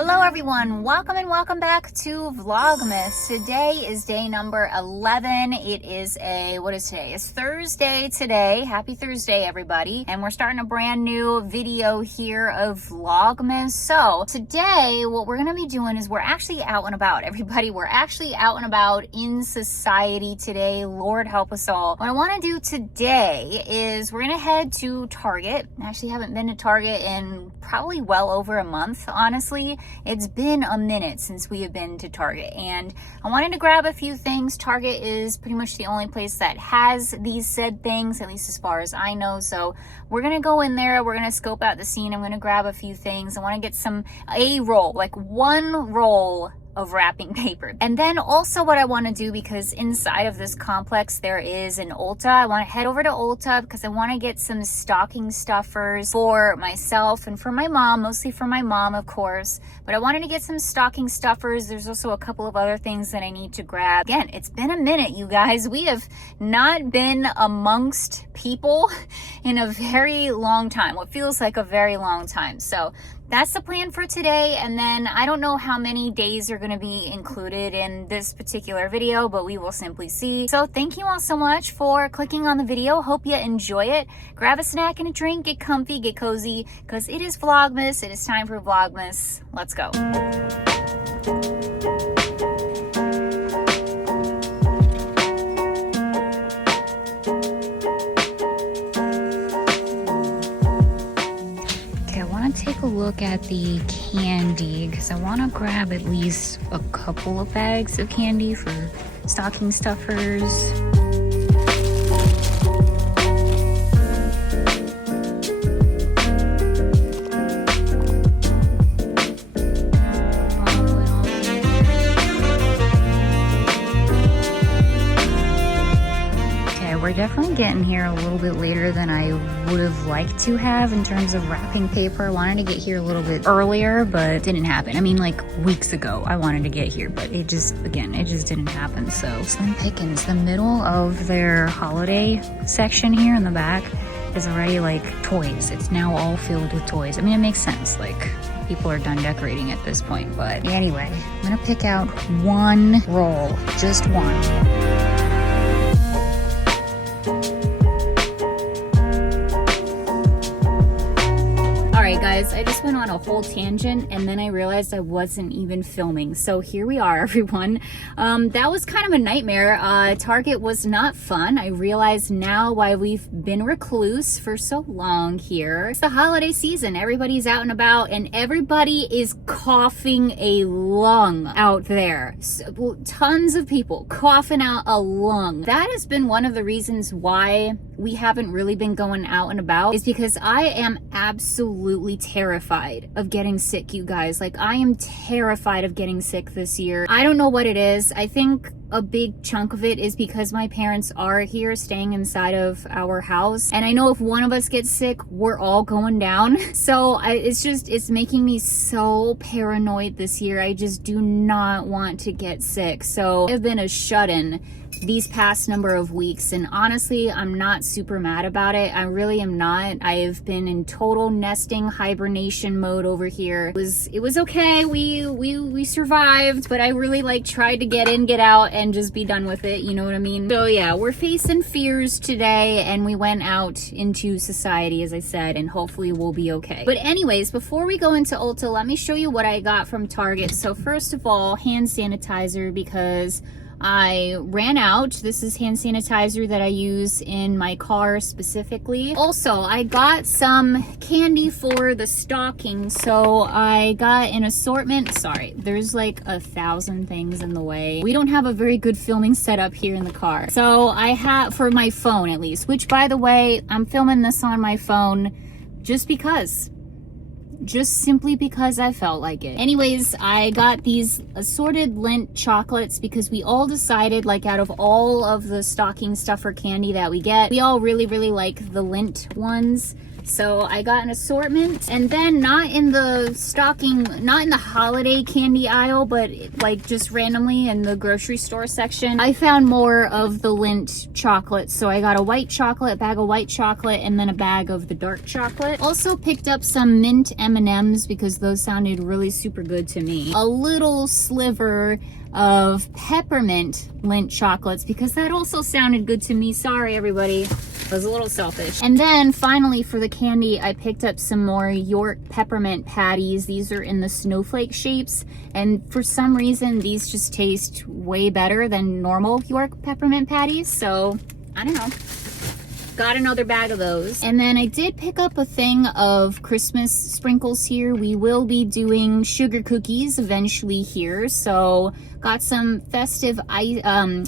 Hello everyone, welcome and welcome back to Vlogmas. Today is day number 11. It is what is today? It's Thursday today. Happy Thursday everybody. And we're starting a brand new video here of Vlogmas. So today what we're going to be doing is we're actually out and about, everybody. We're actually out and about in society today. Lord help us all. What I want to do today is we're going to head to Target. I actually haven't been to Target in probably well over a month, honestly. It's been a minute since we have been to Target, and I wanted to grab a few things. Target is pretty much the only place that has these said things, at least as far as I know. So we're gonna go in there, we're gonna scope out the scene, I'm gonna grab a few things. I want to get a roll, like one roll of wrapping paper. And then also what I want to do, because inside of this complex there is an Ulta, I want to head over to Ulta because I want to get some stocking stuffers for myself and for my mom, mostly for my mom of course, but I wanted to get some stocking stuffers. There's also a couple of other things that I need to grab. Again, it's been a minute, you guys. We have not been amongst people in a very long time, what feels like a very long time. So that's the plan for today, and then I don't know how many days are going to be included in this particular video, but we will simply see. So thank you all so much for clicking on the video. Hope you enjoy it. Grab a snack and a drink, get comfy, get cozy, because it is Vlogmas. It is time for Vlogmas. Let's go. Take a look at the candy because I want to grab at least a couple of bags of candy for stocking stuffers. We're definitely getting here a little bit later than I would have liked to have in terms of wrapping paper. I wanted to get here a little bit earlier, but it didn't happen. I mean, like weeks ago I wanted to get here, but it just didn't happen. So slim pickings. The middle of their holiday section here in the back is already like toys. It's now all filled with toys. I mean, it makes sense. Like, people are done decorating at this point. But anyway, I'm gonna pick out one roll, just one. Guys, I just went on a whole tangent and then I realized I wasn't even filming. So here we are, everyone. That was kind of a nightmare. Target was not fun. I realize now why we've been recluse for so long here. It's the holiday season. Everybody's out and about and everybody is coughing a lung out there. So, tons of people coughing out a lung. That has been one of the reasons why we haven't really been going out and about, is because I am absolutely terrified of getting sick, you guys. Like, I am terrified of getting sick this year. I don't know what it is. I think a big chunk of it is because my parents are here staying inside of our house, and I know if one of us gets sick, we're all going down. So it's making me so paranoid this year. I just do not want to get sick. So I've been a shut-in these past number of weeks, and honestly I'm not super mad about it. I really am not. I've been in total nesting hibernation mode over here. It was okay. We survived, but I really tried to get in, get out, and just be done with it, you know what I mean? So yeah, we're facing fears today, and we went out into society, as I said, and hopefully we'll be okay. But anyways, before we go into Ulta, let me show you what I got from Target. So first of all, hand sanitizer, because I ran out. This is hand sanitizer that I use in my car specifically. Also, I got some candy for the stocking. So I got an assortment. Sorry, there's like 1,000 things in the way. We don't have a very good filming setup here in the car. So I have, for my phone at least, which by the way, I'm filming this on my phone just because. Just simply because I felt like it. Anyways, I got these assorted Lindt chocolates because we all decided, like, out of all of the stocking stuffer candy that we get, we all really like the Lindt ones. So I got an assortment, and then not in the stocking, not in the holiday candy aisle, but like just randomly in the grocery store section, I found more of the Lindt chocolate. So I got a white chocolate, bag of white chocolate, and then a bag of the dark chocolate. Also picked up some mint M&Ms because those sounded really super good to me. A little sliver of peppermint Lindt chocolates because that also sounded good to me. Sorry everybody, I was a little selfish. And then finally for the candy, I picked up some more York peppermint patties. These are in the snowflake shapes, and for some reason these just taste way better than normal York peppermint patties, so I don't know. Got another bag of those. And then I did pick up a thing of Christmas sprinkles here. We will be doing sugar cookies eventually here, so got some festive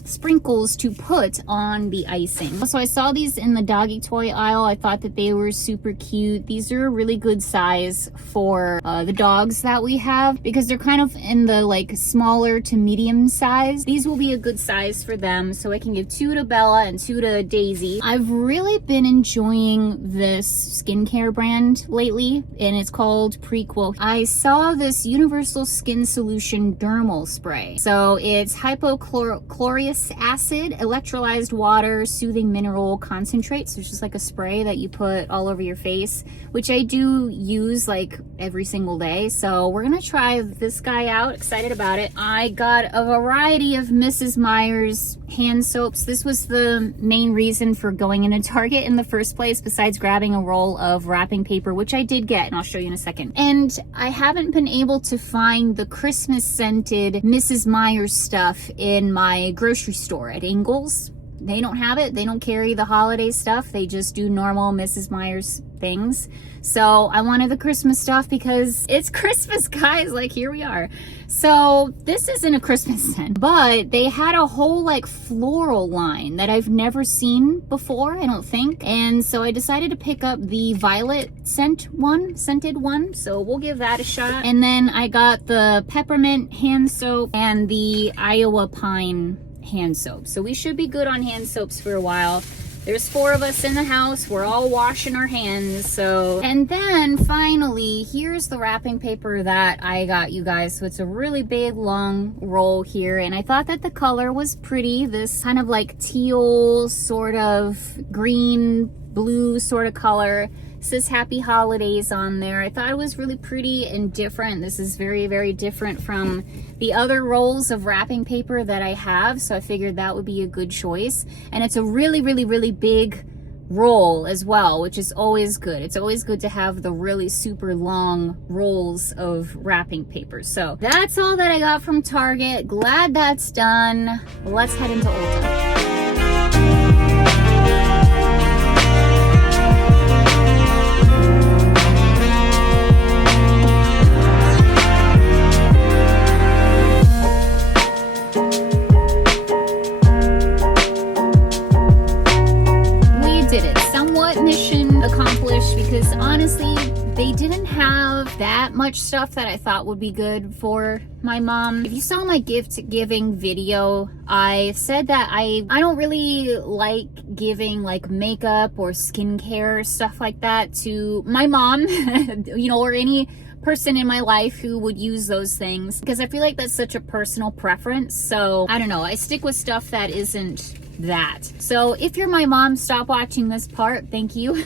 sprinkles to put on the icing. So I saw these in the doggy toy aisle. I thought that they were super cute. These are a really good size for the dogs that we have because they're kind of in the like smaller to medium size. These will be a good size for them, so I can give 2 to Bella and 2 to Daisy. I've really been enjoying this skincare brand lately, and it's called Prequel. I saw this Universal Skin Solution Dermal Spray. So it's hypochlorous acid, electrolyzed water, soothing mineral concentrate. So it's just like a spray that you put all over your face, which I do use like every single day. So we're gonna try this guy out. Excited about it. I got a variety of Mrs. Meyer's hand soaps. This was the main reason for going into Target in the first place, besides grabbing a roll of wrapping paper, which I did get, and I'll show you in a second. And I haven't been able to find the Christmas scented Mrs. Meyer's stuff in my grocery store at Ingles. They don't have it. They don't carry the holiday stuff. They just do normal Mrs. Meyer's things. So I wanted the Christmas stuff because it's Christmas, guys. Like, here we are. So this isn't a Christmas scent, but they had a whole like floral line that I've never seen before, I don't think. And so I decided to pick up the violet scented one. So we'll give that a shot. And then I got the peppermint hand soap and the Iowa pine hand soap. So we should be good on hand soaps for a while. There's 4 of us in the house. We're all washing our hands. So, and then finally, here's the wrapping paper that I got, you guys. So it's a really big, long roll here. And I thought that the color was pretty. This kind of like teal, sort of green, blue sort of color. It says Happy Holidays on there. I thought it was really pretty and different. This is very, very different from the other rolls of wrapping paper that I have, so I figured that would be a good choice. And it's a really, really, really big roll as well, which is always good. It's always good to have the really super long rolls of wrapping paper. So that's all that I got from Target. Glad that's done. Let's head into Ulta. Because honestly, they didn't have that much stuff that I thought would be good for my mom. If you saw my gift giving video, I said that I don't really like giving like makeup or skincare, stuff like that to my mom, you know, or any person in my life who would use those things, because I feel like that's such a personal preference. So I don't know, I stick with stuff that isn't that. So if you're my mom, stop watching this part, thank you.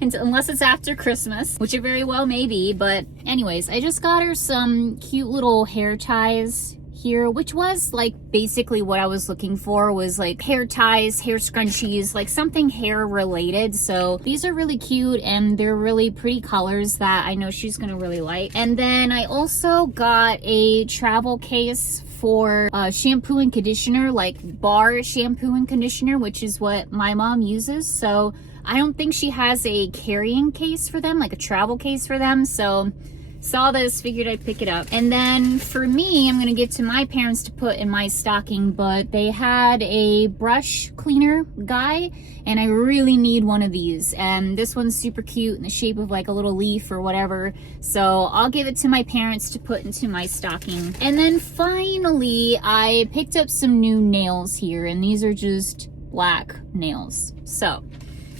Unless it's after Christmas, which it very well may be. But anyways, I just got her some cute little hair ties here, which was like basically what I was looking for, was like hair ties, hair scrunchies, like something hair related. So these are really cute and they're really pretty colors that I know she's gonna really like. And then I also got a travel case for shampoo and conditioner, like bar shampoo and conditioner, which is what my mom uses. So I don't think she has a carrying case for them, like a travel case for them. So saw this, figured I'd pick it up. And then for me, I'm gonna give to my parents to put in my stocking, but they had a brush cleaner guy and I really need one of these. And this one's super cute in the shape of like a little leaf or whatever. So I'll give it to my parents to put into my stocking. And then finally, I picked up some new nails here, and these are just black nails. So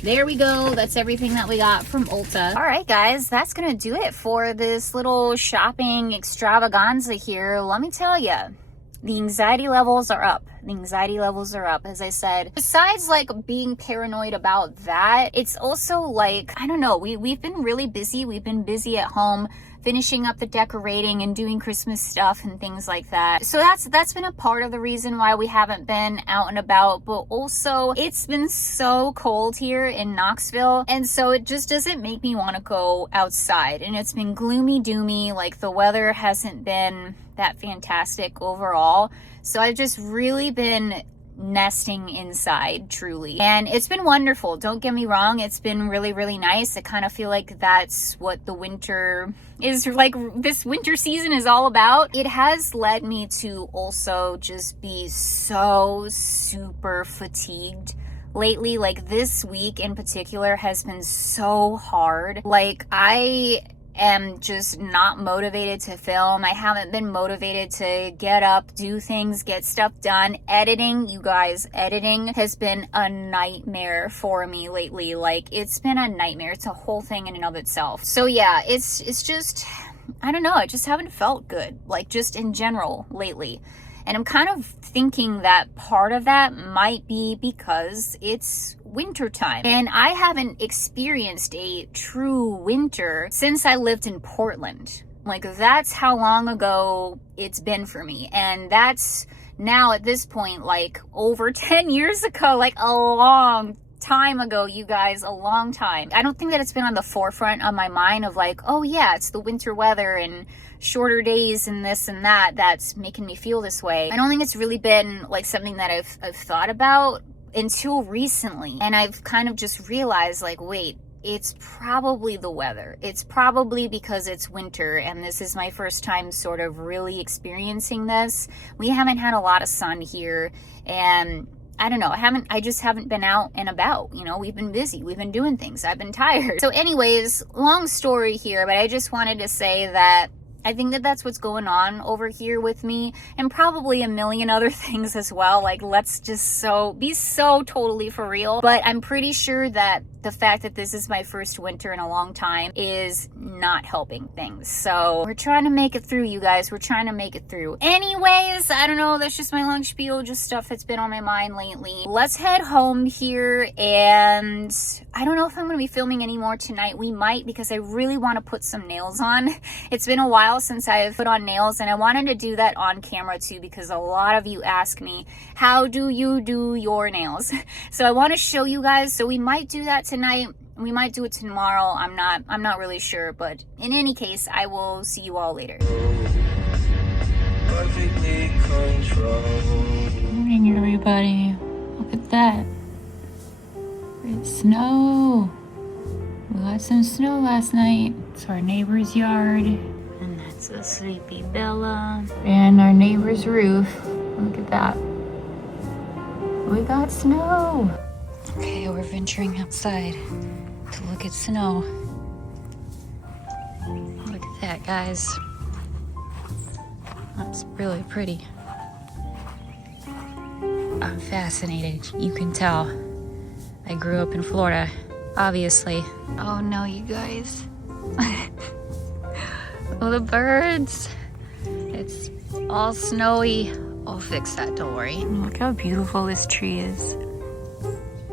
there we go. That's everything that we got from Ulta. All right, guys, that's gonna do it for this little shopping extravaganza here. Let me tell you, the anxiety levels are up. The anxiety levels are up, as I said. Besides like being paranoid about that, it's also like, I don't know, we've been really busy. We've been busy at home finishing up the decorating and doing Christmas stuff and things like that. So that's been a part of the reason why we haven't been out and about, but also it's been so cold here in Knoxville, and so it just doesn't make me want to go outside. And it's been gloomy doomy, like the weather hasn't been that fantastic overall. So I've just really been nesting inside, truly, and it's been wonderful. Don't get me wrong, it's been really, really nice. I kind of feel like that's what the winter is, like this winter season is all about. It has led me to also just be so super fatigued lately. Like this week in particular has been so hard. Like I am just not motivated to film. I haven't been motivated to get up, do things, get stuff done. Editing, you guys, editing has been a nightmare for me lately. Like it's been a nightmare. It's a whole thing in and of itself. So yeah, it's just, I don't know, I just haven't felt good, like just in general lately. And I'm kind of thinking that part of that might be because it's winter time. And I haven't experienced a true winter since I lived in Portland. Like that's how long ago it's been for me. And that's now at this point, like over 10 years ago, like a long time ago, you guys, a long time. I don't think that it's been on the forefront of my mind of like, oh yeah, it's the winter weather and shorter days and this and that that's making me feel this way. I don't think it's really been like something that I've thought about until recently. And I've kind of just realized like, wait, it's probably the weather. It's probably because it's winter and this is my first time sort of really experiencing this. We haven't had a lot of sun here, and I don't know, I just haven't been out and about, you know, we've been busy, we've been doing things, I've been tired. So anyways, long story here, but I just wanted to say that I think that that's what's going on over here with me, and probably a million other things as well. Like, let's just be so totally for real. But I'm pretty sure that the fact that this is my first winter in a long time is not helping things. So we're trying to make it through, you guys. We're trying to make it through. Anyways, I don't know. That's just my long spiel, just stuff that's been on my mind lately. Let's head home here, and I don't know if I'm going to be filming anymore tonight. We might, because I really want to put some nails on. It's been a while since I've put on nails, and I wanted to do that on camera too, because a lot of you ask me, how do you do your nails? So I want to show you guys. So we might do that tonight. We might do it tomorrow. I'm not really sure, but in any case, I will see you all later. Good morning, everybody. Look at that. It's snow. We got some snow last night. It's our neighbor's yard. And that's a sleepy Bella. And our neighbor's roof. Look at that. We got snow. Okay, we're venturing outside to look at snow. Look at that, guys. That's really pretty. I'm fascinated. You can tell. I grew up in Florida, obviously. Oh no, you guys. Oh, the birds. It's all snowy. I'll fix that, don't worry. Look how beautiful this tree is.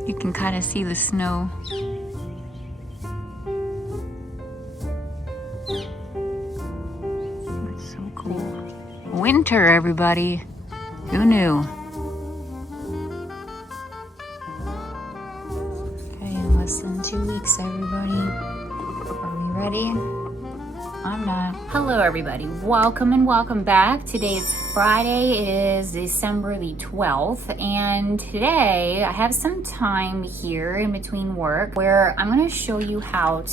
You can kind of see the snow. It's so cool. Winter, everybody. Who knew? Okay, in less than 2 weeks, everybody. Are we ready? I'm not. Hello, everybody. Welcome and welcome back. Today is Friday. It is December the 12th, and today I have some time here in between work where I'm going to show you how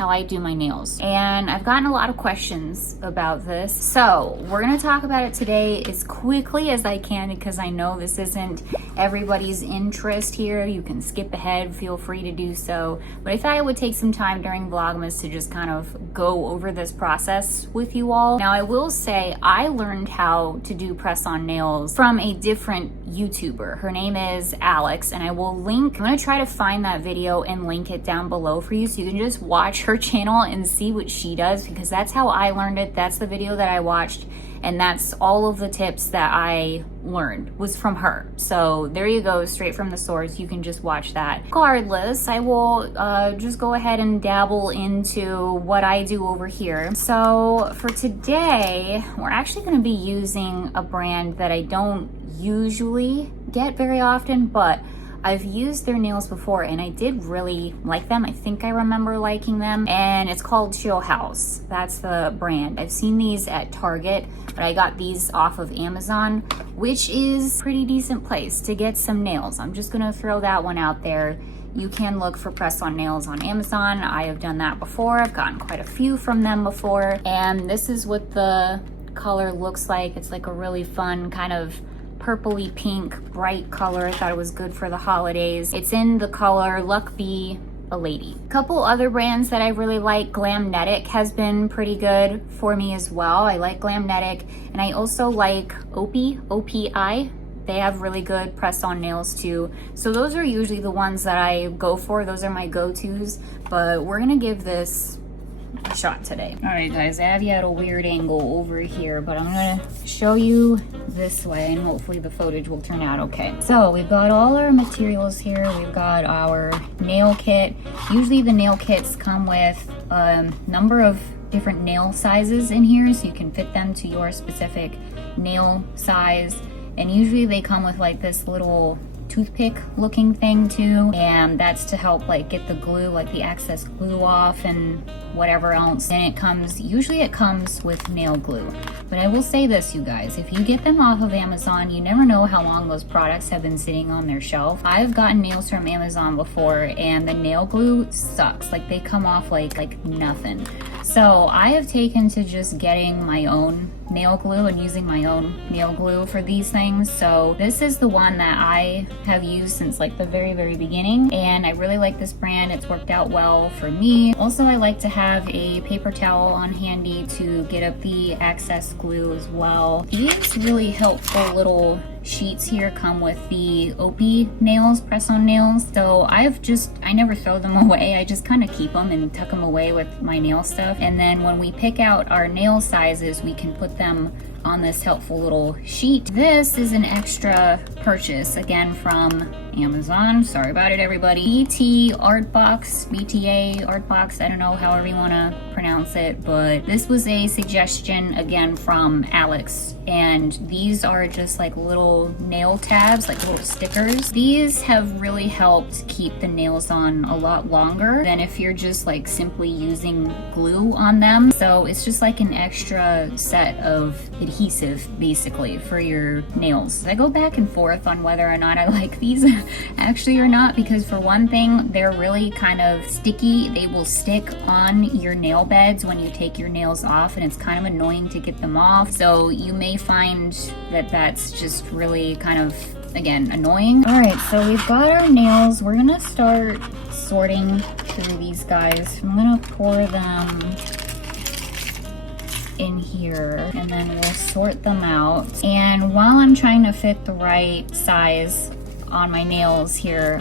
I do my nails. And I've gotten a lot of questions about this, so we're going to talk about it today as quickly as I can, because I know this isn't everybody's interest here. You can skip ahead, feel free to do so, but I thought I would take some time during Vlogmas to just kind of go over this process with you all. Now I will say I learned how to do press on nails from a different YouTuber. Her name is Alex, and I will link, I'm gonna try to find that video and link it down below for you so you can just watch her channel and see what she does, because that's how I learned it. That's the video that I watched, and that's all of the tips that I learned was from her. So there you go, straight from the source. You can just watch that. Regardless, I will just go ahead and dabble into what I do over here. So for today, we're actually going to be using a brand that I don't usually get very often, but I've used their nails before and I did really like them. I think I remember liking them, and it's called Chill House. That's the brand. I've seen these at Target, but I got these off of Amazon, which is a pretty decent place to get some nails. I'm just gonna throw that one out there. You can look for press-on nails on Amazon. I have done that before. I've gotten quite a few from them before, and this is what the color looks like. It's like a really fun kind of purpley pink bright color. I thought it was good for the holidays. It's in the color Luck Be a Lady. A couple other brands that I really like, Glamnetic has been pretty good for me as well. I like Glamnetic, and I also like OPI. They have really good press-on nails too. So those are usually the ones that I go for. Those are my go-tos, but we're gonna give this a shot today. All right guys, I have you at a weird angle over here, but I'm gonna show you this way and hopefully the footage will turn out okay. So we've got all our materials here. We've got our nail kit. Usually the nail kits come with a number of different nail sizes in here, so you can fit them to your specific nail size. And usually they come with like this little toothpick looking thing too, and that's to help like get the glue, like the excess glue off and whatever else. And usually it comes with nail glue. But I will say this, you guys, if you get them off of Amazon, you never know how long those products have been sitting on their shelf. I've gotten nails from Amazon before and the nail glue sucks. Like they come off like nothing. So I have taken to just getting my own nail glue and using my own nail glue for these things. So this is the one that I have used since like the very beginning, and I really like this brand. It's worked out well for me. Also, I like to have a paper towel on handy to get up the excess glue as well. These really helpful little sheets here come with the OP nails, press-on nails. So I never throw them away. I just kind of keep them and tuck them away with my nail stuff. And then when we pick out our nail sizes, we can put them on this helpful little sheet. This is an extra purchase, again from Amazon. Sorry about it, everybody. BTA Art Box, I don't know, however you want to pronounce it, but this was a suggestion again from Alex, and these are just like little nail tabs, like little stickers. These have really helped keep the nails on a lot longer than if you're just like simply using glue on them. So it's just like an extra set of adhesive basically for your nails. I go back and forth on whether or not I like these actually or not, because for one thing, they're really kind of sticky. They will stick on your nail beds when you take your nails off, and it's kind of annoying to get them off. So you may find that that's just really kind of, again, annoying. All right, so we've got our nails. We're gonna start sorting through these guys. I'm gonna pour them in here and then we'll sort them out. And while I'm trying to fit the right size on my nails here,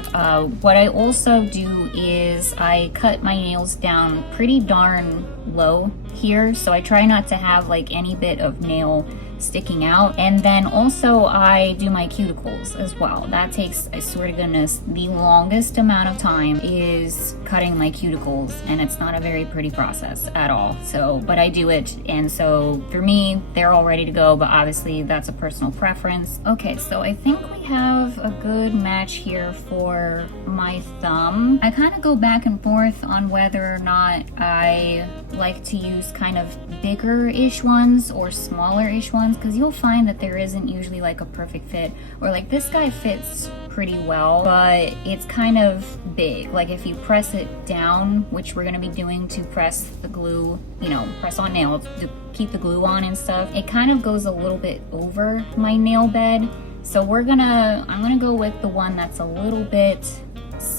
what I also do is I cut my nails down pretty darn low here, so I try not to have like any bit of nail sticking out. And then also I do my cuticles as well. That takes, I swear to goodness, the longest amount of time is cutting my cuticles, and it's not a very pretty process at all. So, but I do it, and so for me, they're all ready to go, but obviously that's a personal preference. Okay, so I think we have a good match here for my thumb. I kind of go back and forth on whether or not I like to use kind of bigger-ish ones or smaller-ish ones, because you'll find that there isn't usually like a perfect fit, or like this guy fits pretty well, but it's kind of big. Like if you press it down, which we're gonna be doing to press the glue, you know, press on nails to keep the glue on and stuff, it kind of goes a little bit over my nail bed. So I'm gonna go with the one that's a little bit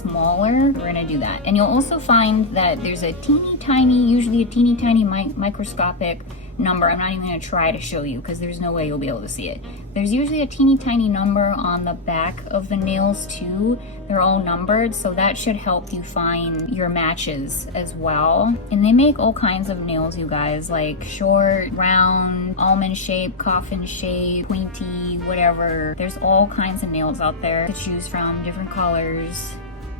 smaller, we're gonna do that. And you'll also find that there's a teeny tiny, usually a teeny tiny microscopic number. I'm not even gonna try to show you because there's no way you'll be able to see it. There's usually a teeny tiny number on the back of the nails too. They're all numbered, so that should help you find your matches as well. And they make all kinds of nails, you guys, like short, round, almond shape, coffin shape, pointy, whatever. There's all kinds of nails out there to choose from, different colors,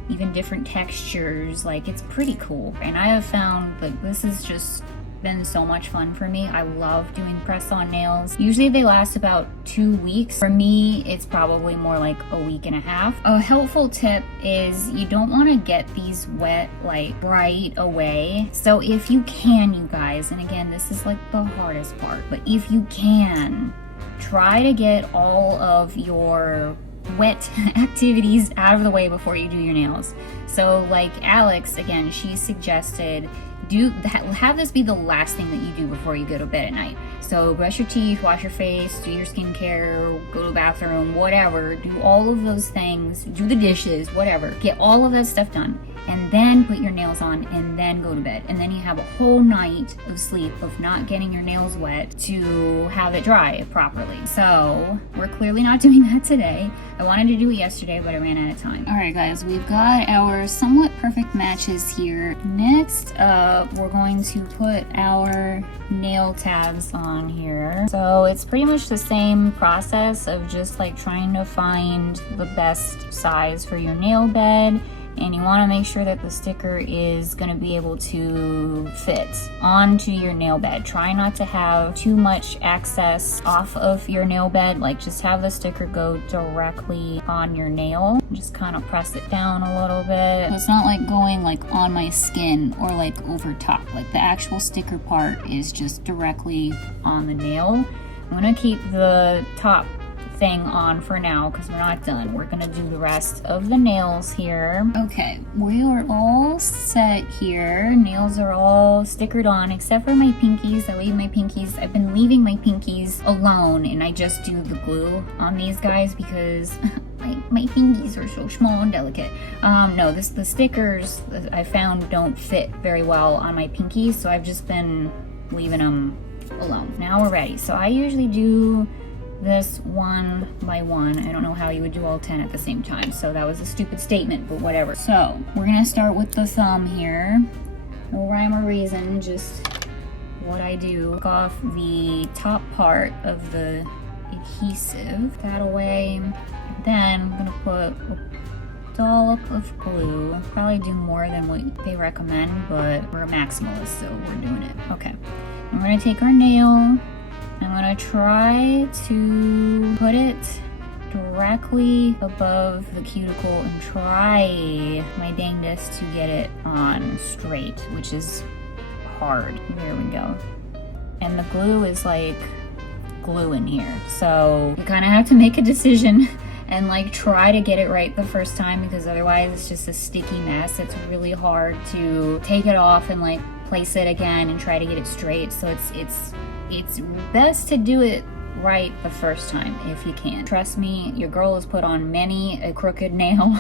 even different textures. Like, it's pretty cool. And I have found that this is just been so much fun for me. I love doing press-on nails. Usually they last about 2 weeks. For me, it's probably more like a week and a half. A helpful tip is you don't want to get these wet like right away. So if you can, you guys, and again, this is like the hardest part, but if you can, try to get all of your wet activities out of the way before you do your nails. So like Alex, again, she suggested have this be the last thing that you do before you go to bed at night. So brush your teeth, wash your face, do your skincare, go to the bathroom, whatever. Do all of those things, do the dishes, whatever. Get all of that stuff done. And then put your nails on and then go to bed. And then you have a whole night of sleep of not getting your nails wet to have it dry properly. So we're clearly not doing that today. I wanted to do it yesterday, but I ran out of time. All right, guys, we've got our somewhat perfect matches here. Next up, we're going to put our nail tabs on here. So it's pretty much the same process of just like trying to find the best size for your nail bed. And you want to make sure that the sticker is going to be able to fit onto your nail bed. Try not to have too much access off of your nail bed. Like, just have the sticker go directly on your nail. Just kind of press it down a little bit. So it's not like going like on my skin or like over top. Like, the actual sticker part is just directly on the nail. I'm going to keep the top thing on for now because we're not done. We're gonna do the rest of the nails here. Okay, we are all set here. Nails are all stickered on except for my pinkies. I've been leaving my pinkies alone, and I just do the glue on these guys because my pinkies are so small and delicate. No, the stickers I found don't fit very well on my pinkies, so I've just been leaving them alone. Now we're ready. So I usually do this one by one. I don't know how you would do all 10 at the same time, so that was a stupid statement, but whatever. So we're gonna start with the thumb here. No rhyme or reason, just what I do. Take off the top part of the adhesive, that away. Then I'm gonna put a dollop of glue. Probably do more than what they recommend, but we're a maximalist, so we're doing it. Okay, we're gonna take our nail. I'm gonna try to put it directly above the cuticle and try my dangest to get it on straight, which is hard. There we go. And the glue is like glue in here. So you kind of have to make a decision and like try to get it right the first time, because otherwise it's just a sticky mess. It's really hard to take it off and like place it again and try to get it straight. So it's best to do it right the first time if you can. Trust me, your girl has put on many a crooked nail,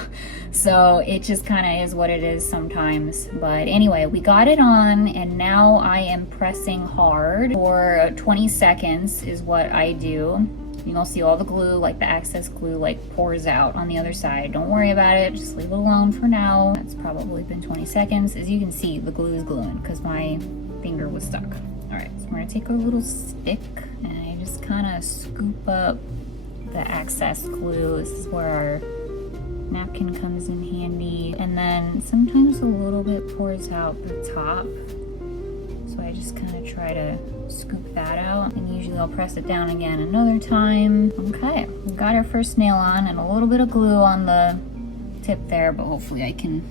so it just kind of is what it is sometimes. But anyway, we got it on, and now I am pressing hard for 20 seconds is what I do. You'll see all the glue, like the excess glue, like pours out on the other side. Don't worry about it, just leave it alone for now. It's probably been 20 seconds. As you can see, the glue is gluing because my finger was stuck. All right, so we're gonna take our little stick and I just kind of scoop up the excess glue. This is where our napkin comes in handy. And then sometimes a little bit pours out the top. So I just kind of try to scoop that out, and usually I'll press it down again another time. Okay, we got our first nail on and a little bit of glue on the tip there, but hopefully I can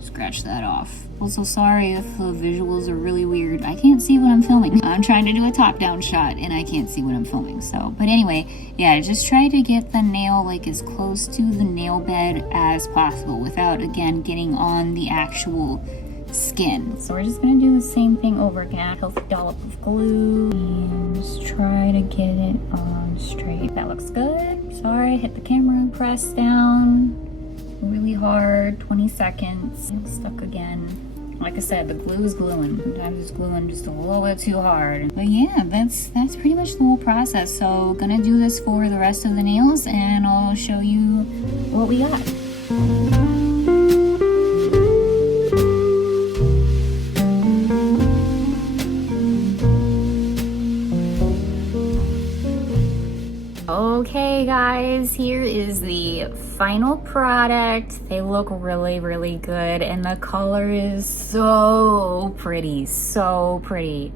scratch that off. Also, sorry if the visuals are really weird. I can't see what I'm filming. I'm trying to do a top-down shot and I can't see what I'm filming. So, but anyway, yeah, just try to get the nail like as close to the nail bed as possible without, again, getting on the actual skin. So we're just gonna do the same thing over again. Healthy dollop of glue and just try to get it on straight. That looks good. Sorry, hit the camera, press down. really hard, 20 seconds. It was stuck again. Like I said, the glue is gluing. Sometimes it's gluing just a little bit too hard. But yeah, that's pretty much the whole process. So gonna do this for the rest of the nails and I'll show you what we got. Okay guys, here is the final product. They look really, really good and the color is so pretty, so pretty.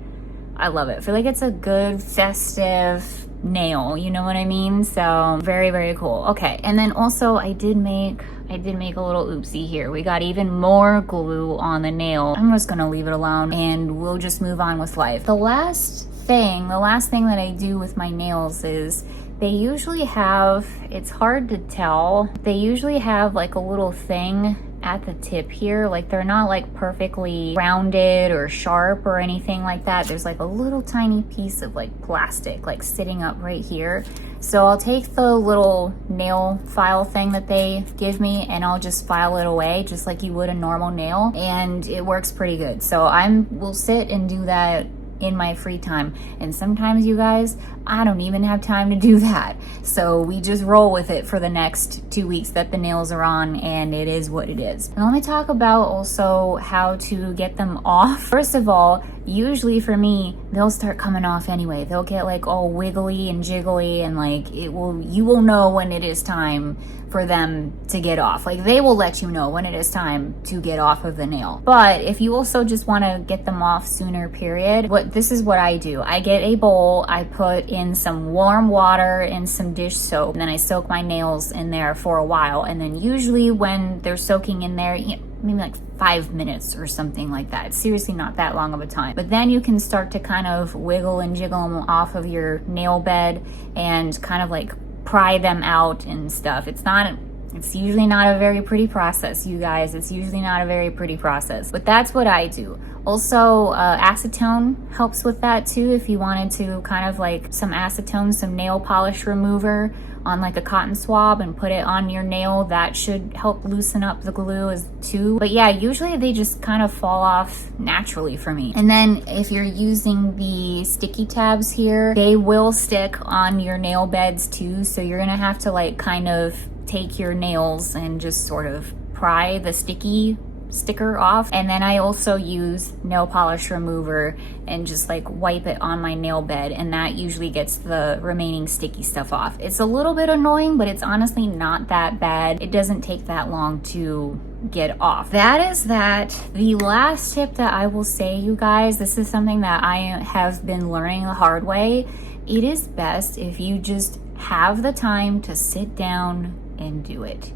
I love it. I feel like it's a good festive nail, you know what I mean? So very, very cool. Okay, and then also I did make a little oopsie here. We got even more glue on the nail. I'm just gonna leave it alone and we'll just move on with life. The last thing that I do with my nails is they usually have, it's hard to tell, they usually have like a little thing at the tip here. Like they're not like perfectly rounded or sharp or anything like that. There's like a little tiny piece of like plastic like sitting up right here. So I'll take the little nail file thing that they give me and I'll just file it away just like you would a normal nail, and it works pretty good. So will sit and do that in my free time, and sometimes, you guys, I don't even have time to do that. So we just roll with it for the next 2 weeks that the nails are on, and it is what it is. And let me talk about also how to get them off. First of all, usually for me, they'll start coming off anyway. They'll get like all wiggly and jiggly, and like you will know when it is time for them to get off. Like they will let you know when it is time to get off of the nail. But if you also just want to get them off sooner, period, this is what I do. I get a bowl, I put in some warm water and some dish soap, and then I soak my nails in there for a while. And then usually when they're soaking in there, maybe like 5 minutes or something like that. It's seriously not that long of a time. But then you can start to kind of wiggle and jiggle them off of your nail bed and kind of like pry them out and stuff. It's usually not a very pretty process, you guys. It's usually not a very pretty process, but that's what I do. Also, acetone helps with that too. If you wanted to kind of like some acetone, some nail polish remover on like a cotton swab and put it on your nail, that should help loosen up the glue too. But yeah, usually they just kind of fall off naturally for me. And then if you're using the sticky tabs here, they will stick on your nail beds too. So you're gonna have to like kind of take your nails and just sort of pry the sticker off. And then I also use nail polish remover and just like wipe it on my nail bed, and that usually gets the remaining sticky stuff off. It's a little bit annoying, but it's honestly not that bad. It doesn't take that long to get off. That is that. The last tip that I will say, you guys, this is something that I have been learning the hard way. It is best if you just have the time to sit down and do it.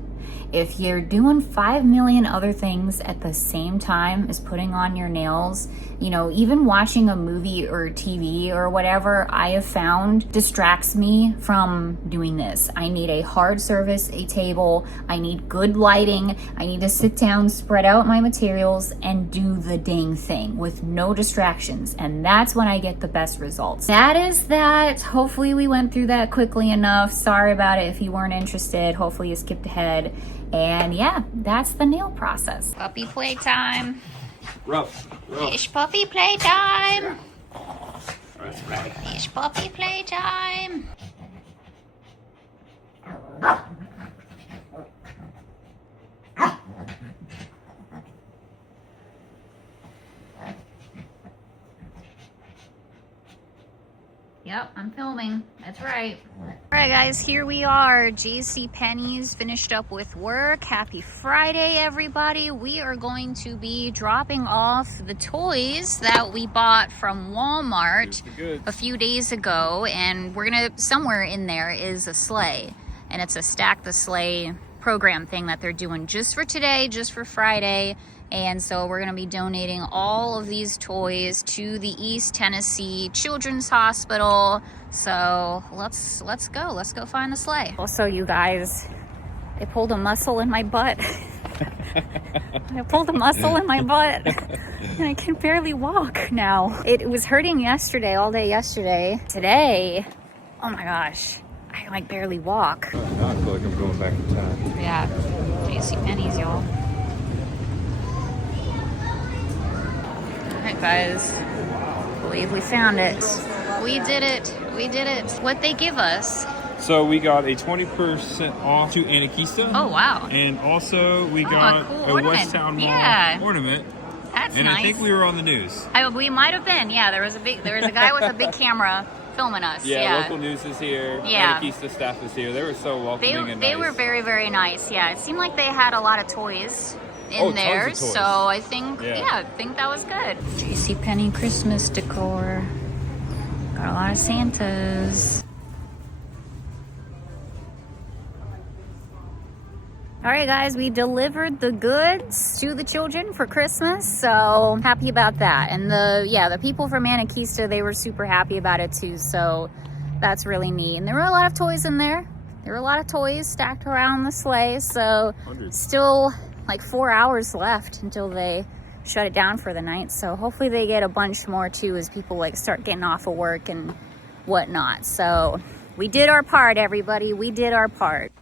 If you're doing 5 million other things at the same time as putting on your nails, you know, even watching a movie or TV or whatever, I have found distracts me from doing this. I need a hard surface, a table, I need good lighting, I need to sit down, spread out my materials, and do the dang thing with no distractions. And that's when I get the best results. That is that. Hopefully we went through that quickly enough. Sorry about it if you weren't interested. Hopefully you skipped ahead. And yeah, that's the nail process. Puppy playtime. Rough. Fish puppy playtime. Fish puppy playtime. Yep, I'm filming. That's right. All right, guys, here we are. JCPenney's finished up with work. Happy Friday, everybody. We are going to be dropping off the toys that we bought from Walmart a few days ago. And we're gonna, somewhere in there is a sleigh. And it's a Stack the Sleigh program thing that they're doing just for today, just for Friday. And so we're going to be donating all of these toys to the East Tennessee Children's Hospital. So let's go. Let's go find the sleigh. Also, you guys, they pulled a muscle in my butt. I pulled a muscle in my butt and I can barely walk now. It was hurting yesterday, all day yesterday. Today, oh my gosh, I can like barely walk. Now I feel like I'm going back in time. Yeah. JC Penney's, y'all. Alright guys, I believe we found it. We did it. We did it. What'd they give us? So we got a 20% off to Anarchista. Oh wow. And also we got a cool a ornament. West Town Mall ornament. That's and nice. I think we were on the news. We might have been. Yeah, there was a guy with a big camera filming us. Yeah, local news is here. Yeah. Anarchista staff is here. They were so welcoming and nice. They were very, very nice. Yeah, it seemed like they had a lot of toys in there. Tons of toys. So I think, I think that was good. JCPenney Christmas decor. Got a lot of Santas. All right, guys, we delivered the goods to the children for Christmas, so happy about that. And the people from Anarchista, they were super happy about it too, so that's really neat. And there were a lot of toys in there. There were a lot of toys stacked around the sleigh, so still like 4 hours left until they shut it down for the night. So hopefully they get a bunch more too as people like start getting off of work and whatnot. So we did our part, everybody. We did our part.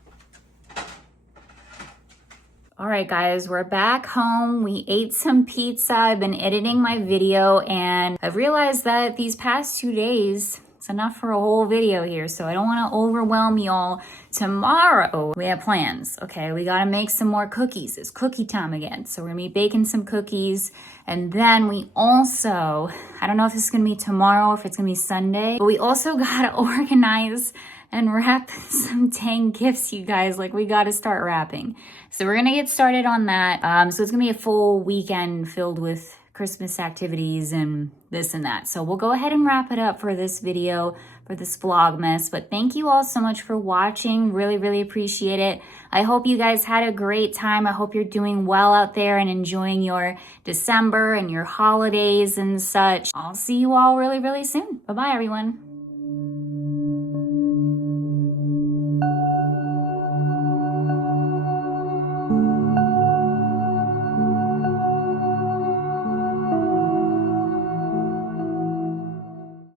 All right, guys, we're back home. We ate some pizza. I've been editing my video and I've realized that these past 2 days, it's enough for a whole video here. So I don't want to overwhelm y'all. Tomorrow, we have plans. Okay, we got to make some more cookies. It's cookie time again. So we're going to be baking some cookies. And then we also, I don't know if this is going to be tomorrow or if it's going to be Sunday, but we also got to organize and wrap some dang gifts, you guys. Like, we got to start wrapping. So we're going to get started on that. So it's going to be a full weekend filled with Christmas activities and this and that. So we'll go ahead and wrap it up for this video, for this Vlogmas. But thank you all so much for watching. Really, really appreciate it. I hope you guys had a great time. I hope you're doing well out there and enjoying your December and your holidays and such. I'll see you all really, really soon. Bye-bye, everyone.